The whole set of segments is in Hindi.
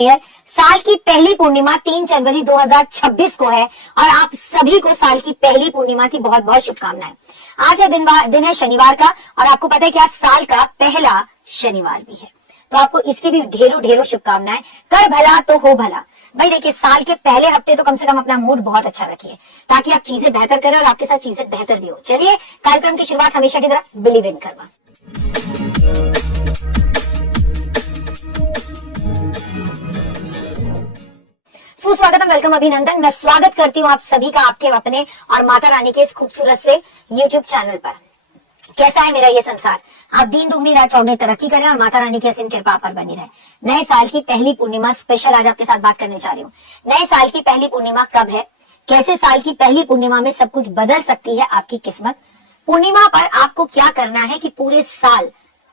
साल की पहली पूर्णिमा 3 जनवरी 2026 को है और आप सभी को साल की पहली पूर्णिमा की बहुत बहुत शुभकामनाएं। आज है दिन है शनिवार का और आपको पता है कि आज साल का पहला शनिवार भी है, तो आपको इसकी भी ढेरों ढेरों शुभकामनाएं। कर भला तो हो भला। भाई देखिए, साल के पहले हफ्ते तो कम से कम अपना मूड बहुत अच्छा रखिए ताकि आप चीजें बेहतर करें और आपके साथ चीजें बेहतर भी हो। चलिए कार्यक्रम की शुरुआत हमेशा की तरह बिलीव इन करवा। सुस्वागतम, वेलकम, अभिनंदन। मैं स्वागत करती हूँ आप सभी का आपके अपने और माता रानी के इस खूबसूरत से YouTube चैनल पर। कैसा है मेरा ये संसार? आप दिन दुगनी रात चौगुनी तरक्की करें और माता रानी की असीम कृपा पर बनी रहे। नए साल की पहली पूर्णिमा स्पेशल आज आपके साथ बात करने जा रही हूँ। नए साल की पहली पूर्णिमा कब है, कैसे साल की पहली पूर्णिमा में सब कुछ बदल सकती है आपकी किस्मत, पूर्णिमा पर आपको क्या करना है कि पूरे साल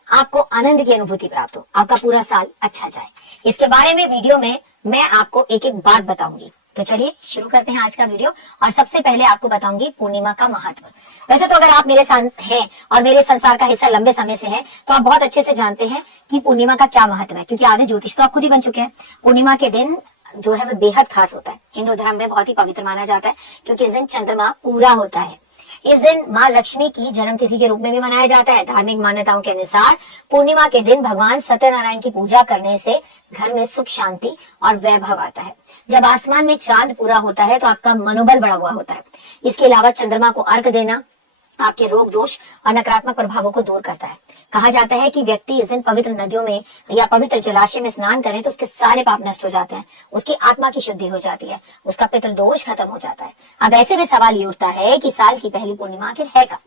आपको आनंद की अनुभूति प्राप्त हो, आपका पूरा साल अच्छा जाए। इसके बारे में वीडियो में मैं आपको एक एक बात बताऊंगी। तो चलिए शुरू करते हैं आज का वीडियो। और सबसे पहले आपको बताऊंगी पूर्णिमा का महत्व। वैसे तो अगर आप मेरे साथ हैं और मेरे संसार का हिस्सा लंबे समय से हैं, तो आप बहुत अच्छे से जानते हैं कि पूर्णिमा का क्या महत्व है, क्योंकि आधे ज्योतिष तो आप खुद ही बन चुके हैं। पूर्णिमा के दिन जो है वो बेहद खास होता है, हिंदू धर्म में बहुत ही पवित्र माना जाता है, क्योंकि इस दिन चंद्रमा पूरा होता है। इस दिन माँ लक्ष्मी की जन्म तिथि के रूप में भी मनाया जाता है। धार्मिक मान्यताओं के अनुसार पूर्णिमा के दिन भगवान सत्यनारायण की पूजा करने से घर में सुख, शांति और वैभव आता है। जब आसमान में चांद पूरा होता है तो आपका मनोबल बढ़ा हुआ होता है। इसके अलावा चंद्रमा को अर्घ देना आपके रोग, दोष और नकारात्मक प्रभावों को दूर करता है। कहा जाता है कि व्यक्ति इस दिन पवित्र नदियों में या पवित्र जलाशय में स्नान करे तो उसके सारे पाप नष्ट हो जाते हैं, उसकी आत्मा की शुद्धि हो जाती है, उसका पितृ दोष खत्म हो जाता है। अब ऐसे में सवाल ये उठता है कि साल की पहली पूर्णिमा आखिर है कब?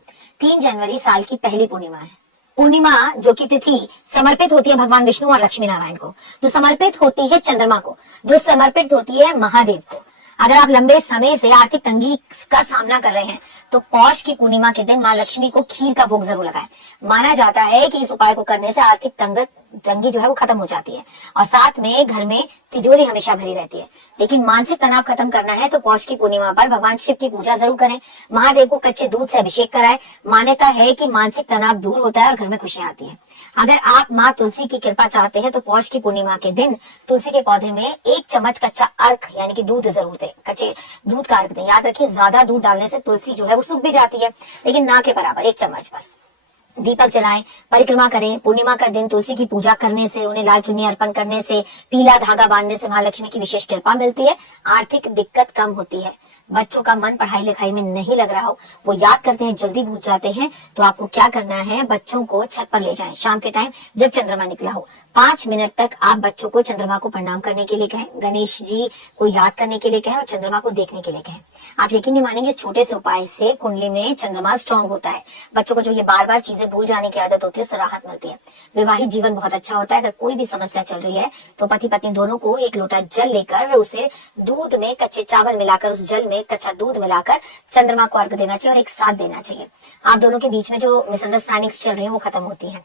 3 जनवरी साल की पहली पूर्णिमा है। पूर्णिमा जो की तिथि समर्पित होती है भगवान विष्णु और लक्ष्मी नारायण को, जो समर्पित होती है चंद्रमा को, जो समर्पित होती है महादेव को। अगर आप लंबे समय से आर्थिक तंगी का सामना कर रहे हैं तो पौष की पूर्णिमा के दिन माँ लक्ष्मी को खीर का भोग जरूर लगाएं। माना जाता है कि इस उपाय को करने से आर्थिक तंगी जो है वो खत्म हो जाती है और साथ में घर में तिजोरी हमेशा भरी रहती है। लेकिन मानसिक तनाव खत्म करना है तो पौष की पूर्णिमा पर भगवान शिव की पूजा जरूर करें, महादेव को कच्चे दूध से अभिषेक कराएं। मान्यता है कि मानसिक तनाव दूर होता है और घर में खुशियां आती है। अगर आप माँ तुलसी की कृपा चाहते हैं तो पौष की पूर्णिमा के दिन तुलसी के पौधे में 1 चम्मच कच्चा अर्क यानी कि दूध जरूर दें, कच्चे दूध का अर्क दें। याद रखिए, ज्यादा दूध डालने से तुलसी जो है वो सूख भी जाती है, लेकिन ना के बराबर 1 चम्मच बस। दीपक जलाएं, परिक्रमा करें। पूर्णिमा का दिन तुलसी की पूजा करने से, उन्हें लाल चुन्नी अर्पण करने से, पीला धागा बांधने से महालक्ष्मी की विशेष कृपा मिलती है, आर्थिक दिक्कत कम होती है। बच्चों का मन पढ़ाई लिखाई में नहीं लग रहा हो, वो याद करते हैं, जल्दी भूल जाते हैं, तो आपको क्या करना है, बच्चों को छत पर ले जाएं शाम के टाइम जब चंद्रमा निकला हो। 5 मिनट तक आप बच्चों को चंद्रमा को प्रणाम करने के लिए कहें, गणेश जी को याद करने के लिए कहें और चंद्रमा को देखने के लिए कहें। आप यकीन नहीं मानेंगे, छोटे से उपाय से कुंडली में चंद्रमा स्ट्रांग होता है। बच्चों को जो ये बार बार चीजें भूल जाने की आदत होती है, उससे राहत मिलती है। वैवाहिक जीवन बहुत अच्छा होता है। अगर कोई भी समस्या चल रही है तो पति पत्नी दोनों को 1 लोटा जल लेकर उसे दूध में कच्चे चावल मिलाकर, उस जल में कच्चा दूध मिलाकर चंद्रमा को अर्घ देना चाहिए और एक साथ देना चाहिए। आप दोनों के बीच में जो मिसअंडरस्टैंडिंग्स चल रही है वो खत्म होती है।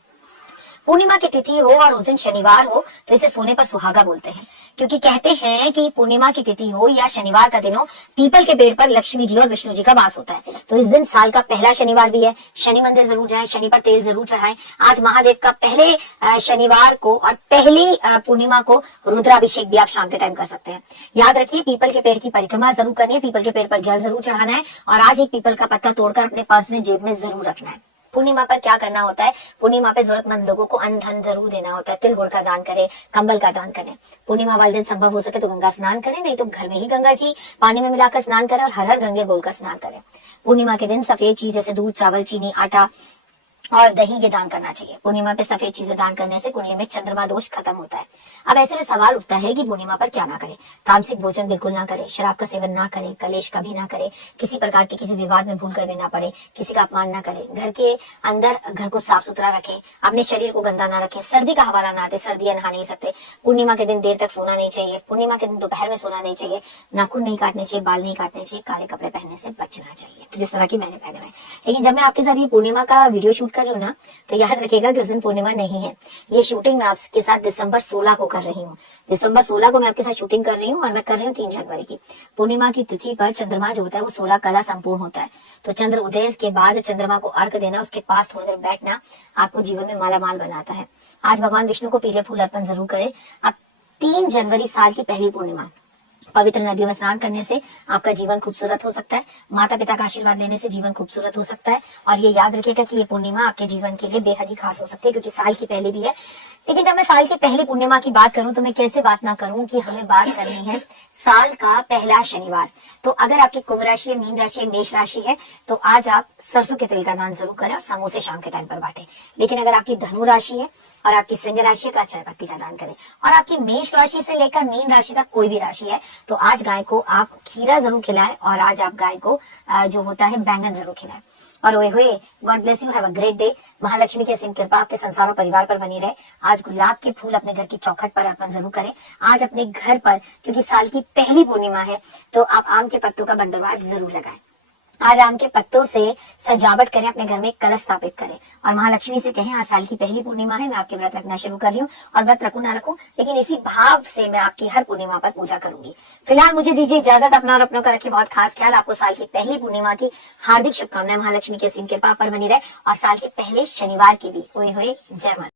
पूर्णिमा की तिथि हो और उस दिन शनिवार हो तो इसे सोने पर सुहागा बोलते हैं, क्योंकि कहते हैं कि पूर्णिमा की तिथि हो या शनिवार का दिन हो, पीपल के पेड़ पर लक्ष्मी जी और विष्णु जी का वास होता है। तो इस दिन साल का पहला शनिवार भी है। शनि मंदिर जरूर जाएं, शनि पर तेल जरूर चढ़ाएं। आज महादेव का पहले शनिवार को और पहली पूर्णिमा को रुद्राभिषेक भी आप शाम के टाइम कर सकते हैं। याद रखिए, पीपल के पेड़ की परिक्रमा जरूर करनी है, पीपल के पेड़ पर जल जरूर चढ़ाना है और आज एक पीपल का पत्ता तोड़कर अपने पर्स में, जेब में जरूर रखना है। पूर्णिमा पर क्या करना होता है, पूर्णिमा पे जरूरतमंद लोगों को अन्न धन जरूर देना होता है। तिल गुड़ का दान करें, कंबल का दान करें। पूर्णिमा वाले दिन संभव हो सके तो गंगा स्नान करें, नहीं तो घर में ही गंगा जी पानी में मिलाकर स्नान करें और हर हर गंगे बोलकर स्नान करें। पूर्णिमा के दिन सफेद चीज जैसे दूध, चावल, चीनी, आटा और दही ये दान करना चाहिए। पूर्णिमा पे सफेद चीजें दान करने से कुंडली में चंद्रमा दोष खत्म होता है। अब ऐसे में सवाल उठता है कि पूर्णिमा पर क्या ना करें। तामसिक भोजन बिल्कुल ना करें, शराब का सेवन ना करें, कलेश कभी ना करें, किसी प्रकार के किसी विवाद में भूल कर भी ना पड़े, किसी का अपमान ना करें, घर के अंदर घर को साफ सुथरा रखें, अपने शरीर को गंदा ना रखें, सर्दी का हवाला ना दे, सर्दियां नहा नहीं सकते। पूर्णिमा के दिन देर तक सोना नहीं चाहिए, पूर्णिमा के दिन दोपहर में सोना नहीं चाहिए, नाखून नहीं काटने चाहिए, बाल नहीं काटने चाहिए, काले कपड़े पहनने से बचना चाहिए, जिस तरह की मैंने पहने हुए। लेकिन जब मैं आपके साथ ये पूर्णिमा का वीडियो शूट कर रही हूँ ना, तो याद रखिएगा कि उस दिन पूर्णिमा नहीं है। ये शूटिंग मैं आपके साथ दिसंबर 16 को कर रही हूँ। दिसंबर 16 को मैं आपके साथ शूटिंग कर रही हूँ और मैं कर रही हूँ 3 जनवरी की। पूर्णिमा की तिथि पर चंद्रमा जो होता है वो 16 कला संपूर्ण होता है। तो चंद्र उदय के बाद चंद्रमा को अर्घ देना, उसके पास थोड़ी देर बैठना आपको जीवन में मालामाल बनाता है। आज भगवान विष्णु को पीले फूल अर्पण जरूर करें। अब 3 जनवरी साल की पहली पूर्णिमा। पवित्र नदियों में स्नान करने से आपका जीवन खूबसूरत हो सकता है। माता पिता का आशीर्वाद लेने से जीवन खूबसूरत हो सकता है। और ये याद रखिएगा कि ये पूर्णिमा आपके जीवन के लिए बेहद ही खास हो सकती है, क्योंकि साल की पहली भी है। लेकिन जब मैं साल की पहली पूर्णिमा की बात करूं तो मैं कैसे बात ना करूं कि हमें बात करनी है साल का पहला शनिवार। तो अगर आपकी कुंभ राशि है, मीन राशि है, मेष राशि है, तो आज आप सरसों के तेल का दान जरूर करें और समोसे शाम के टाइम पर बांटें। लेकिन अगर आपकी धनु राशि है और आपकी सिंह राशि है तो आज चाय पत्ती का दान करें। और आपकी मेष राशि से लेकर मीन राशि तक कोई भी राशि है तो आज गाय को आप खीरा जरूर खिलाएं और आज आप गाय को जो होता है बैंगन जरूर खिलाएं। और ओए हुए, God bless you, have a great day. Mahalakshmi की असीम कृपा आपके संसार और परिवार पर बनी रहे। आज गुलाब के फूल अपने घर की चौखट पर अर्पण जरूर करें। आज अपने घर पर, क्योंकि साल की पहली पूर्णिमा है, तो आप आम के पत्तों का बंदरवाल जरूर लगाएं। आज आम के पत्तों से सजावट करें, अपने घर में एक कलश स्थापित करें और महालक्ष्मी से कहें आज साल की पहली पूर्णिमा है, मैं आपके व्रत रखना शुरू कर रही हूँ। और व्रत रखूं ना रखूं, लेकिन इसी भाव से मैं आपकी हर पूर्णिमा पर पूजा करूंगी। फिलहाल मुझे दीजिए इजाजत। अपना और अपनों का रखिए बहुत खास ख्याल। आपको साल की पहली पूर्णिमा की हार्दिक शुभकामनाएं। महालक्ष्मी के असीम कृपा पर बनी रहे और साल के पहले शनिवार की भी। ओए होए, जय माता।